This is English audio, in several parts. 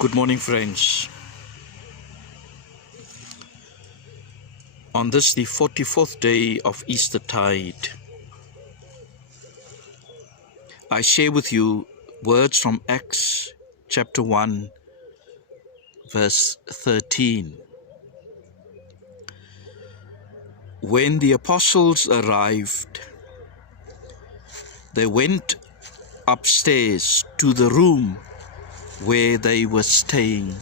Good morning, friends. On this, the 44th day of Eastertide, I share with you words from Acts chapter 1, verse 13. When the apostles arrived, they went upstairs to the room where they were staying.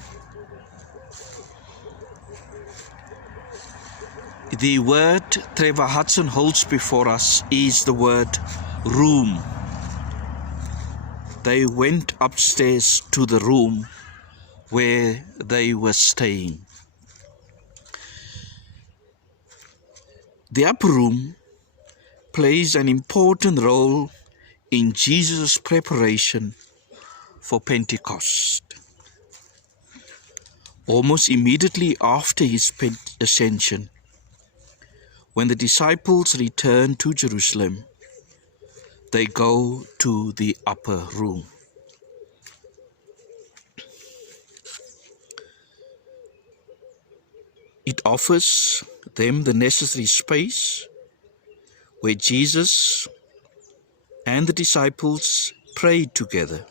The word Trevor Hudson holds before us is the word room. They went upstairs to the room where they were staying. The upper room plays an important role in Jesus' preparation for Pentecost. Almost immediately after his ascension, when the disciples return to Jerusalem, they go to the upper room. It offers them the necessary space where Jesus and the disciples prayed together,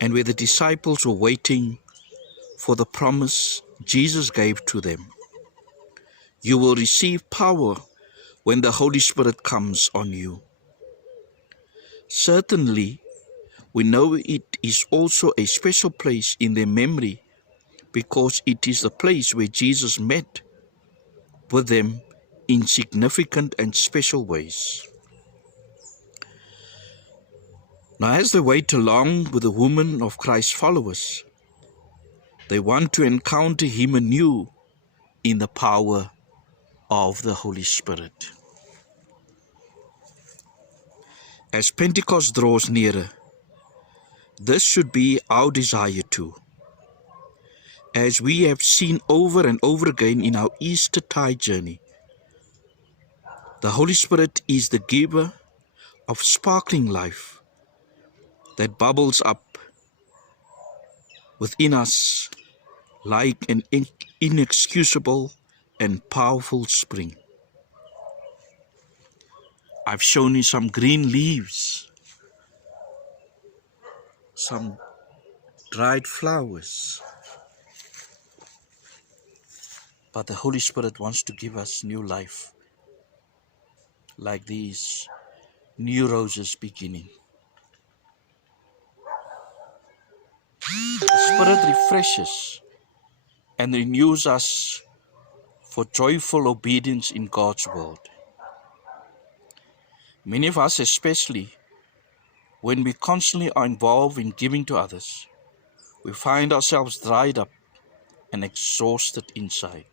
and where the disciples were waiting for the promise Jesus gave to them. You will receive power when the Holy Spirit comes on you. Certainly, we know it is also a special place in their memory because it is the place where Jesus met with them in significant and special ways. Now, as they wait along with the women of Christ's followers, they want to encounter Him anew in the power of the Holy Spirit. As Pentecost draws nearer, this should be our desire too. As we have seen over and over again in our Eastertide journey, the Holy Spirit is the giver of sparkling life that bubbles up within us like an inexcusable and powerful spring. I've shown you some green leaves, some dried flowers, but the Holy Spirit wants to give us new life, like these new roses beginning. The Spirit refreshes and renews us for joyful obedience in God's word. Many of us, especially when we constantly are involved in giving to others, we find ourselves dried up and exhausted inside.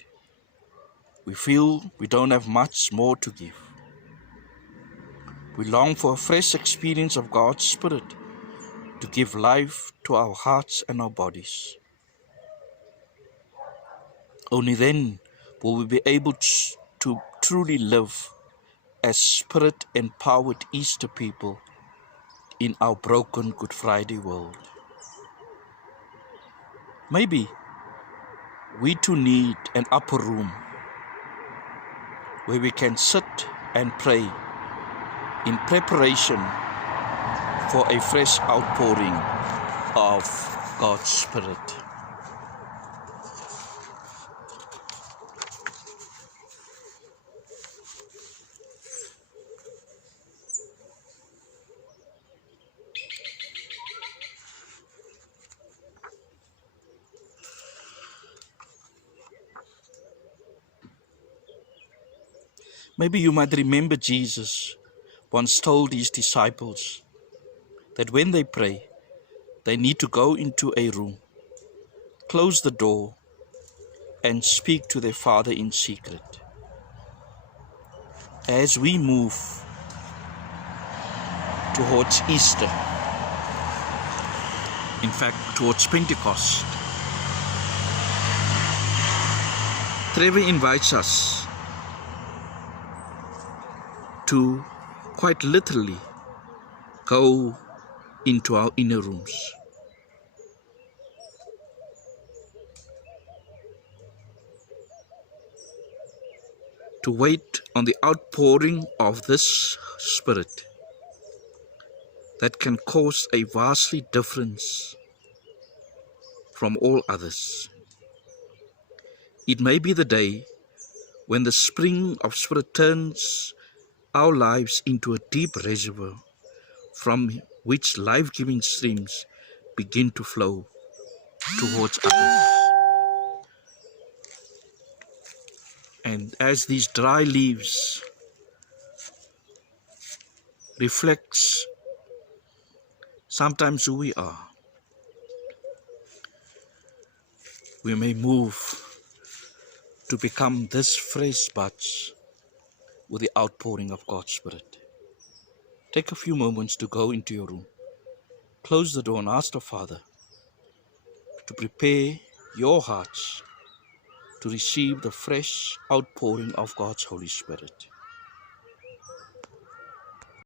We feel we don't have much more to give. We long for a fresh experience of God's Spirit to give life to our hearts and our bodies. Only then will we be able to truly live as Spirit-empowered Easter people in our broken Good Friday world. Maybe we too need an upper room where we can sit and pray in preparation for a fresh outpouring of God's Spirit. Maybe you might remember Jesus once told his disciples that when they pray, they need to go into a room, close the door, and speak to their Father in secret. As we move towards Easter, in fact, towards Pentecost, Trevor invites us to quite literally go into our inner rooms. to wait on the outpouring of this Spirit that can cause a vastly difference from all others. It may be the day when the spring of Spirit turns our lives into a deep reservoir from which life-giving streams begin to flow towards others. And as these dry leaves reflects sometimes who we are, we may move to become this fresh buds with the outpouring of God's Spirit. Take a few moments to go into your room, close the door and ask the Father to prepare your hearts to receive the fresh outpouring of God's Holy Spirit.